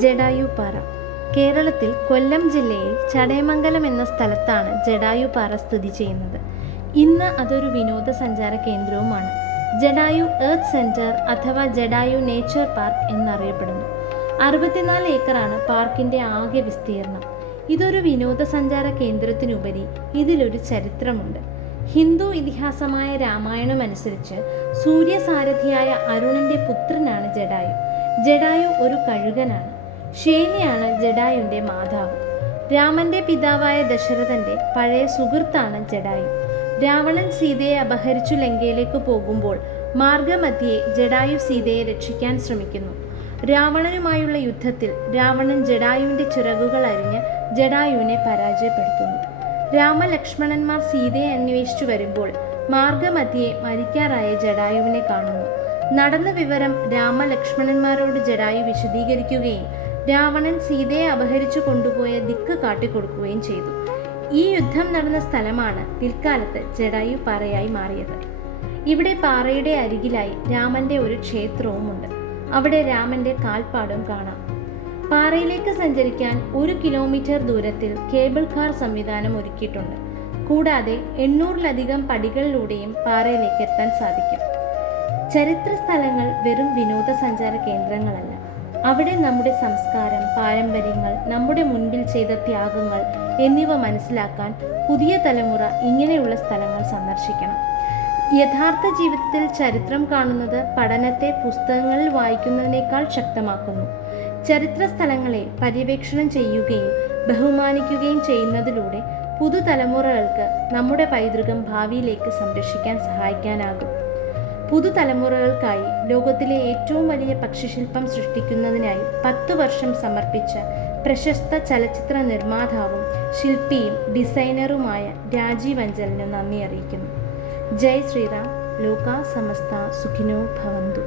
ജടായുപ്പാറ. കേരളത്തിൽ കൊല്ലം ജില്ലയിൽ ചടയമംഗലം എന്ന സ്ഥലത്താണ് ജടായുപ്പാറ സ്ഥിതി ചെയ്യുന്നത്. ഇന്ന് അതൊരു വിനോദസഞ്ചാര കേന്ദ്രവുമാണ്. ജടായു എർത്ത് സെൻറ്റർ അഥവാ ജടായു നേച്ചർ പാർക്ക് എന്നറിയപ്പെടുന്നു. 64 ഏക്കറാണ് പാർക്കിൻ്റെ ആകെ വിസ്തീർണം. ഇതൊരു വിനോദസഞ്ചാര കേന്ദ്രത്തിനുപരി ഇതിലൊരു ചരിത്രമുണ്ട്. ഹിന്ദു ഇതിഹാസമായ രാമായണം അനുസരിച്ച് സൂര്യസാരഥിയായ അരുണന്റെ പുത്രനാണ് ജടായു. ജടായു ഒരു കഴുകനാണ്. ശേലിയാണ് ജടായുവിൻ്റെ മാതാവ്. രാമന്റെ പിതാവായ ദശരഥന്റെ പഴയ സുഹൃത്താണ് ജടായു. രാവണൻ സീതയെ അപഹരിച്ചു ലങ്കയിലേക്ക് പോകുമ്പോൾ മാർഗമധ്യേ ജടായു സീതയെ രക്ഷിക്കാൻ ശ്രമിക്കുന്നു. രാവണനുമായുള്ള യുദ്ധത്തിൽ രാവണൻ ജടായുവിൻ്റെ ചിറകുകൾ അരിഞ്ഞ് ജടായുവിനെ പരാജയപ്പെടുത്തുന്നു. രാമലക്ഷ്മണന്മാർ സീതയെ അന്വേഷിച്ചു വരുമ്പോൾ മാർഗമധ്യേ മരിക്കാറായ ജടായുവിനെ കാണുന്നു. നടന്ന വിവരം രാമലക്ഷ്മണന്മാരോട് ജടായു വിശദീകരിക്കുകയും രാവണൻ സീതയെ അപഹരിച്ചു കൊണ്ടുപോയ ദിക്ക് കാട്ടിക്കൊടുക്കുകയും ചെയ്തു. ഈ യുദ്ധം നടന്ന സ്ഥലമാണ് പിൽക്കാലത്ത് ജടായു പാറയായി മാറിയത്. ഇവിടെ പാറയുടെ അരികിലായി രാമന്റെ ഒരു ക്ഷേത്രവുമുണ്ട്. അവിടെ രാമന്റെ കാൽപ്പാടും കാണാം. പാറയിലേക്ക് സഞ്ചരിക്കാൻ 1 കിലോമീറ്റർ ദൂരത്തിൽ കേബിൾ കാർ സംവിധാനം ഒരുക്കിയിട്ടുണ്ട്. കൂടാതെ 800-ലധികം പടികളിലൂടെയും പാറയിലേക്ക് എത്താൻ സാധിക്കും. ചരിത്ര സ്ഥലങ്ങൾ വെറും വിനോദസഞ്ചാര കേന്ദ്രങ്ങളല്ല. അവിടെ നമ്മുടെ സംസ്കാരം, പാരമ്പര്യങ്ങൾ, നമ്മുടെ മുൻപിൽ ചെയ്ത ത്യാഗങ്ങൾ എന്നിവ മനസ്സിലാക്കാൻ പുതിയ തലമുറ ഇങ്ങനെയുള്ള സ്ഥലങ്ങൾ സന്ദർശിക്കണം. യഥാർത്ഥ ജീവിതത്തിൽ ചരിത്രം കാണുന്നത് പഠനത്തെ പുസ്തകങ്ങളിൽ വായിക്കുന്നതിനേക്കാൾ ശക്തമാക്കുന്നു. ചരിത്ര സ്ഥലങ്ങളെ പര്യവേക്ഷണം ചെയ്യുകയും ബഹുമാനിക്കുകയും ചെയ്യുന്നതിലൂടെ പുതുതലമുറകൾക്ക് നമ്മുടെ പൈതൃകം ഭാവിയിലേക്ക് സംരക്ഷിക്കാൻ സഹായിക്കാനാകും. പുതുതലമുറകൾക്കായി ലോകത്തിലെ ഏറ്റവും വലിയ പക്ഷിശില്പം സൃഷ്ടിക്കുന്നതിനായി 10 വർഷം സമർപ്പിച്ച പ്രശസ്ത ചലച്ചിത്ര നിർമ്മാതാവും ശില്പിയും ഡിസൈനറുമായ രാജീവ് അഞ്ചലിന് നന്ദി അറിയിക്കുന്നു. ജയ് ശ്രീറാം. ലോകാ സമസ്ത സുഖിനോ ഭവന്തു.